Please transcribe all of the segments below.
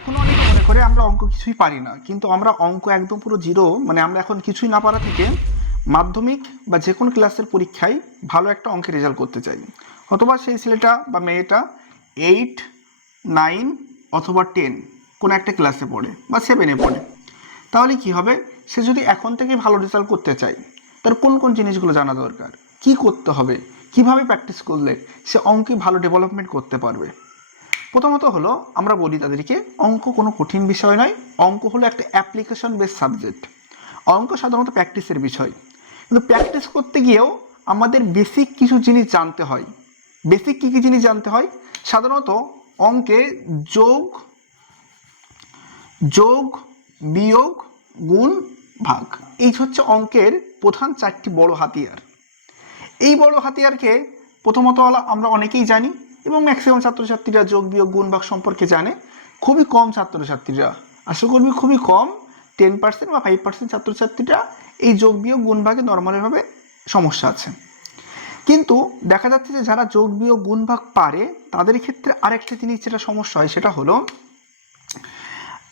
এখন অনেকে মনে করে আমরা অঙ্ক কিছুই পারি না, কিন্তু আমরা অঙ্ক একদম পুরো জিরো, মানে আমরা এখন কিছুই না পারা থেকে মাধ্যমিক বা যে কোনো ক্লাসের পরীক্ষায় ভালো একটা অঙ্কের রেজাল্ট করতে চাই। অথবা সেই ছেলেটা বা মেয়েটা 8, 9 অথবা 10 কোনো একটা ক্লাসে পড়ে বা 7-এ পড়ে। তাহলে কি হবে, সে যদি এখন থেকে ভালো রেজাল্ট করতে চায়, তার কোন কোন জিনিসগুলো জানা দরকার, কি করতে হবে, কিভাবে প্র্যাকটিস করলে সে অঙ্কে ভালো ডেভেলপমেন্ট করতে পারবে। প্রথমত হলো, আমরা বলি তাদেরকে অঙ্ক কোনো কঠিন বিষয় নয়, অঙ্ক হলো একটা অ্যাপ্লিকেশন বেস সাবজেক্ট। অঙ্ক সাধারণত প্র্যাকটিসের বিষয়, কিন্তু প্র্যাকটিস করতে গিয়েও আমাদের বেসিক কিছু জিনিস জানতে হয়। বেসিক কী কী জিনিস জানতে হয়? সাধারণত অঙ্কে যোগ, যোগ, বিয়োগ, গুণ, ভাগ, এই হচ্ছে অঙ্কের প্রধান চারটি বড় হাতিয়ার। এই বড় হাতিয়ারকে প্রথমত আমরা অনেকেই জানি, এবং ম্যাক্সিমাম ছাত্রছাত্রীরা যোগ বিয়োগ গুণ ভাগ সম্পর্কে জানে। খুবই কম ছাত্রছাত্রীরা, আশা করবি খুবই কম, 10% বা 5% ছাত্রছাত্রীরা এই যোগ বিয়োগ গুণ ভাগে নর্মালিভাবে সমস্যা আছে। কিন্তু দেখা যাচ্ছে যে যারা যোগ বিয়োগ গুণ ভাগ পারে, তাদের ক্ষেত্রে আরেকটা জিনিস যেটা সমস্যা হয়, সেটা হলো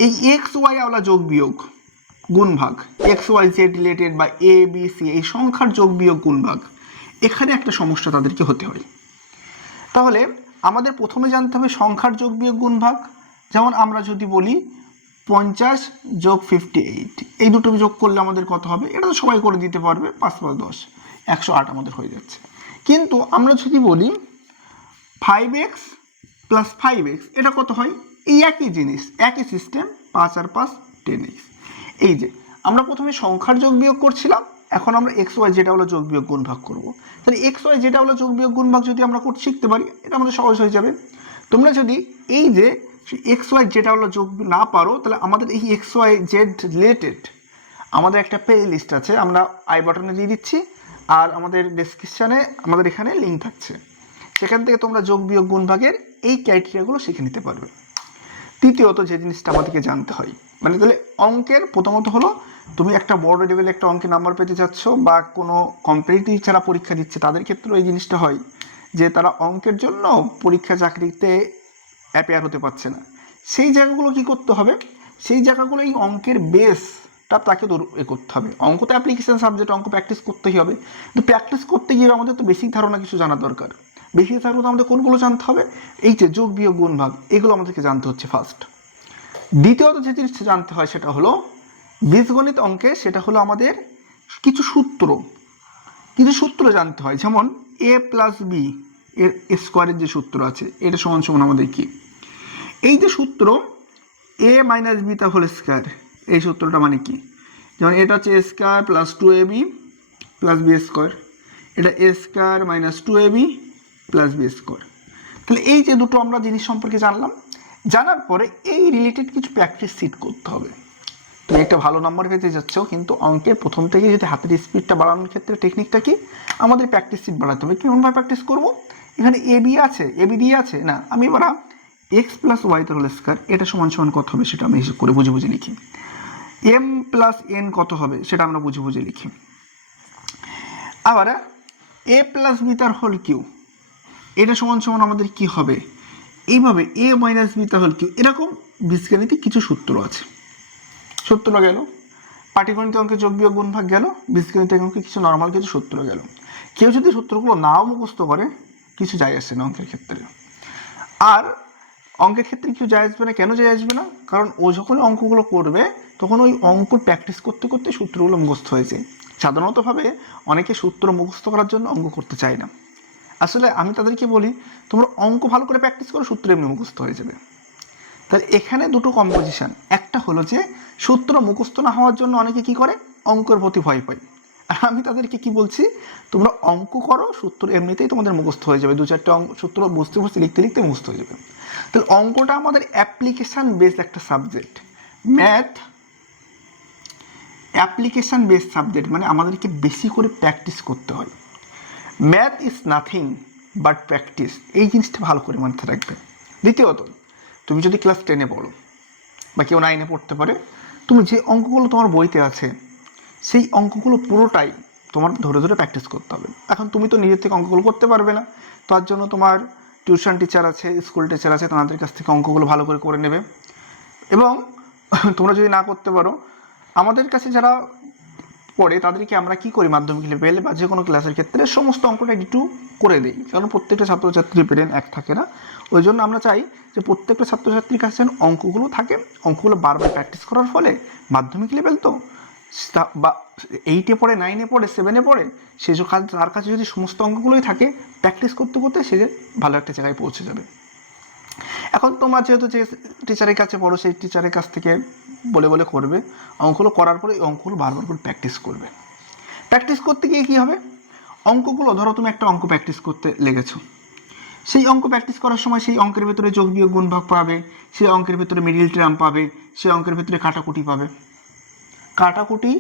এই এক্স ওয়াই ওয়ালা যোগ বিয়োগ গুণ ভাগ, এক্স ওয়াই জেড রিলেটেড বা এ বি সি, এই সংখ্যার যোগ বিয়োগ গুণ ভাগ, এখানে একটা সমস্যা তাদেরকে হতে হয়। তাহলে আমাদের প্রথমে জানতে হবে সংখ্যার যোগ বিয়োগ গুণ ভাগ। যেমন আমরা যদি বলি 50 যোগ 58, এই দুটো যোগ করলে আমাদের কত হবে, এটা তো সবাই করে দিতে পারবে, 5 + 10, 108 আমাদের হয়ে যাচ্ছে। কিন্তু আমরা যদি বলি 5x + 5x, এটা কত হয়? এই একই জিনিস, একই সিস্টেম, 5 আর 5 10x। এই যে আমরা প্রথমে সংখ্যার যোগ বিয়োগ করছিলাম, এখন আমরা এক্স ওয়াই যেটা হলো যোগ বিয়োগ গুণ ভাগ করবো। তাহলে এক্স ওয়াই যেটা হলো যোগ বিয়োগ গুণ ভাগ যদি আমরা করতে শিখতে পারি, এটা আমাদের সহজ হয়ে যাবে। তোমরা যদি এই যে এক্স ওয়াই যেটা হলো যোগ না পারো, তাহলে আমাদের এই এক্স ওয়াই জেড রিলেটেড আমাদের একটা প্লে লিস্ট আছে, আমরা আই বাটনে দিয়ে দিচ্ছি, আর আমাদের ডেসক্রিপশানে আমাদের এখানে লিঙ্ক থাকছে, সেখান থেকে তোমরা যোগ বিয়োগ গুণ ভাগের এই ক্রাইটেরিয়াগুলো শিখে নিতে পারবে। তৃতীয়ত যে জিনিসটা আমাদেরকে জানতে হয়, মানে তাহলে অঙ্কের প্রথমত হলো, তুমি একটা বড় লেভেলে একটা অঙ্কে নাম্বার পেতে যাচ্ছ, বা কোনো কম্পিটিটিভ যারা পরীক্ষা দিচ্ছে তাদের ক্ষেত্রেও এই জিনিসটা হয় যে তারা অঙ্কের জন্য পরীক্ষা চাকরিতে অ্যাপিয়ার হতে পারছে না। সেই জায়গাগুলো কি করতে হবে? সেই জায়গাগুলো এই অঙ্কের বেসটা তাকে করতে হবে। অঙ্ক তো অ্যাপ্লিকেশন সাবজেক্ট, অঙ্ক প্র্যাকটিস করতেই হবে, কিন্তু প্র্যাকটিস করতে গিয়ে আমাদের তো বেসিক ধারণা কিছু জানা দরকার। বেসিক ধারণা আমাদের কোনগুলো জানতে হবে? এই যে যোগ বিয়োগ গুণ ভাগ, এগুলো আমাদেরকে জানতে হচ্ছে ফার্স্ট। দ্বিতীয়ত যে জিনিসটা জানতে হয় সেটা হলো বীজগণিত অঙ্কে, সেটা হলো আমাদের কিছু সূত্র, কিছু সূত্র জানতে হয়। যেমন a + b এর স্কোয়ারের যে সূত্র আছে, এটা সমান সমান আমাদের কি, এই যে সূত্র a - b হোল স্কোয়ার, এই সূত্রটা মানে কি? যেমন এটা হচ্ছে a² + 2ab + b স্কোয়ার, এটা a² - 2ab + b স্কোয়ার। তাহলে এই যে দুটো আমরা জিনিস সম্পর্কে জানলাম, জানার পরে এই রিলেটেড কিছু প্র্যাকটিস সিট করতে হবে। তুমি একটা ভালো নাম্বার পেতে যাচ্ছ, কিন্তু অঙ্কের প্রথম থেকে যদি হাতের স্পিডটা বাড়ানোর ক্ষেত্রে টেকনিকটা কি, আমাদের প্র্যাকটিস সিট বাড়াতে হবে। কেমনভাবে প্র্যাকটিস করবো? এখানে এ বি আছে, এ বি দিয়ে আছে না, আমি এবার এক্স + ওয়াই হোল স্কোয়ার, এটা সমান সমান কত হবে সেটা আমি হিসেব করে বুঝে বুঝে লিখি। m + n কত হবে সেটা আমরা বুঝে বুঝে লিখি। আবার a + b হোল কিউ, এটা সমান সমান আমাদের কি হবে, এইভাবে a - b হোল কিউ। এরকম বীজগণিতে কিছু সূত্র আছে। সূত্র গেল, পাটিগণিত অঙ্কে যোগ বিয়োগ গুণ ভাগ গেল, বীজগণিত অঙ্কে কিছু নর্মাল কিছু সূত্র গেল। কেউ যদি সূত্রগুলো নাও মুখস্থ করে, কিছু যায় আসে না অঙ্কের ক্ষেত্রে। আর অঙ্কের ক্ষেত্রে কিছু যায় আসবে না, কেন যায় আসবে না? কারণ ও যখন অঙ্কগুলো করবে, তখন ওই অঙ্ক প্র্যাকটিস করতে করতে সূত্রগুলো মুখস্থ হয়ে যায়। সাধারণতভাবে অনেকে সূত্র মুখস্থ করার জন্য অঙ্ক করতে চায় না। আসলে আমি তাদেরকে বলি, তোমরা অঙ্ক ভালো করে প্র্যাকটিস করো, সূত্র এমনি মুখস্থ হয়ে যাবে। তাহলে এখানে দুটো কম্পোজিশন, একটা হলো যে সূত্র মুখস্থ না হওয়ার জন্য অনেকে কি করে, অঙ্কের প্রতি ভয় পায়। আর আমি তাদেরকে কি বলছি, তোমরা অঙ্ক করো, সূত্র এমনিতেই তোমাদের মুখস্থ হয়ে যাবে, 2-4টা অঙ্ক সূত্র বুঝতে বুঝতে লিখতে লিখতে মুখস্থ হয়ে যাবে। তাহলে অঙ্কটা আমাদের অ্যাপ্লিকেশান বেসড একটা subject. Math application based subject, মানে আমাদেরকে বেশি করে প্র্যাকটিস করতে হয়। Math is nothing but practice, এই জিনিসটা ভালো করে মাথায় রাখবে। দ্বিতীয়ত, তুমি যদি ক্লাস 10-এ পড়ো বা কেউ 9-এ পড়তে পারে, তুমি যে অঙ্কগুলো তোমার বইতে আছে, সেই অঙ্কগুলো পুরোটাই তোমার ধরে ধরে প্র্যাকটিস করতে হবে। এখন তুমি তো নিজের থেকে অঙ্কগুলো করতে পারবে না, তার জন্য তোমার টিউশন টিচার আছে, স্কুল টিচার আছে, তাদের কাছ থেকে অঙ্কগুলো ভালো করে করে নেবে। এবং তোমরা যদি না করতে পারো, আমাদের কাছে যারা পড়ে তাদেরকে আমরা কি করি, মাধ্যমিক লেভেলে বা যে কোনো ক্লাসের ক্ষেত্রে সমস্ত অঙ্কটা একটু করে দিই, কারণ প্রত্যেকটা ছাত্রছাত্রীর ব্রেন এক থাকে না। ওই জন্য আমরা চাই যে প্রত্যেকটা ছাত্রছাত্রীর কাছে যেন অঙ্কগুলো থাকে, অঙ্কগুলো বারবার প্র্যাকটিস করার ফলে মাধ্যমিক লেভেল তো বা 8-এ পড়ে, 9-এ পড়ে, 7-এ পড়ে, সে তার কাছে যদি সমস্ত অঙ্কগুলোই থাকে, প্র্যাকটিস করতে করতে সে ভালো একটা জায়গায় পৌঁছে যাবে। এখন তোমরা যেহেতু যে টিচারের কাছে পড়ো, সেই টিচারের কাছ থেকে বলে বলে করবে, অঙ্কগুলো করার পরে অঙ্কগুলো বারবার করে প্র্যাকটিস করবে। প্র্যাকটিস করতে গিয়ে কী হবে, অঙ্কগুলো ধরো তুমি একটা অঙ্ক প্র্যাকটিস করতে লেগেছো, সেই অঙ্ক প্র্যাকটিস করার সময় সেই অঙ্কের ভেতরে যোগ বিয়োগ গুণ ভাগ পাবে, সেই অঙ্কের ভেতরে মিডিল টার্ম পাবে, সেই অঙ্কের ভেতরে কাটাকুটি পাবে। কাটাকুটি,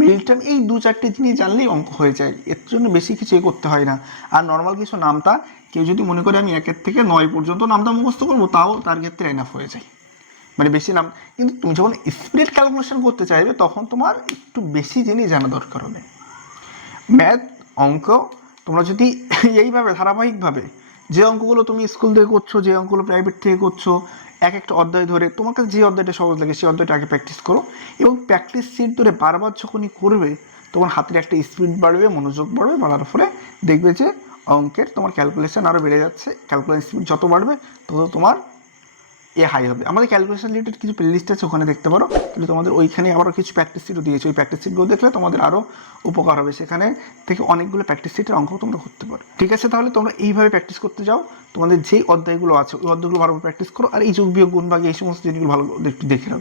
মিডিল টার্ম, এই 2-4টে জিনিস জানলেই অঙ্ক হয়ে যায়, এর জন্য বেশি কিছু করতে হয় না। আর নর্মাল কিছু নামতা কেউ যদি মনে করে আমি 1 থেকে 9 পর্যন্ত নামতা মুখস্থ করবো, তাও তার ক্ষেত্রে এনাফ হয়ে যায়, মানে বেশি নাম। কিন্তু তুমি যখন স্পিড ক্যালকুলেশন করতে চাইবে তখন তোমার একটু বেশি জিনিস জানা দরকার হবে। ম্যাথ, অঙ্ক তোমরা যদি এইভাবে ধারাবাহিকভাবে, যে অঙ্কগুলো তুমি স্কুল থেকে করছো, যে অঙ্কগুলো প্রাইভেট থেকে করছো, এক একটা অধ্যায় ধরে তোমার কাছে যে অধ্যায়টা সহজ লাগে সেই অধ্যায়টা আগে প্র্যাকটিস করো, এবং প্র্যাকটিস সিট ধরে বারবার যখনই করবে তোমার হাতের একটা স্পিড বাড়বে, মনোযোগ বাড়বে, বাড়ার ফলে দেখবে যে অঙ্কের তোমার ক্যালকুলেশন আরও বেড়ে যাচ্ছে। ক্যালকুলেশন স্পিড যত বাড়বে তত তোমার হাই হবে। আমাদের ক্যালকুলেশন রিলেটেড কিছু প্লেলিস্ট আছে, ওখানে দেখতে পারো। কিন্তু তোমাদের ওইখানে আবারও কিছু প্র্যাকটিস সিটও দিয়েছে, ওই প্র্যাকটিস সিটগুলো দেখলে তোমাদের আরও উপকার হবে, সেখানে থেকে অনেকগুলো প্র্যাকটিস সিটের অঙ্ক তোমরা করতে পারো। ঠিক আছে, তাহলে তোমরা এইভাবে প্র্যাকটিস করতে যাও, তোমাদের যেই অধ্যায়গুলো আছে ওই অধ্যায়গুলো ভালো প্র্যাকটিস করো, আর এই যোগ বিয়োগ গুণ ভাগ এই সমস্ত জিনিসগুলো ভালো একটু দেখে নাও।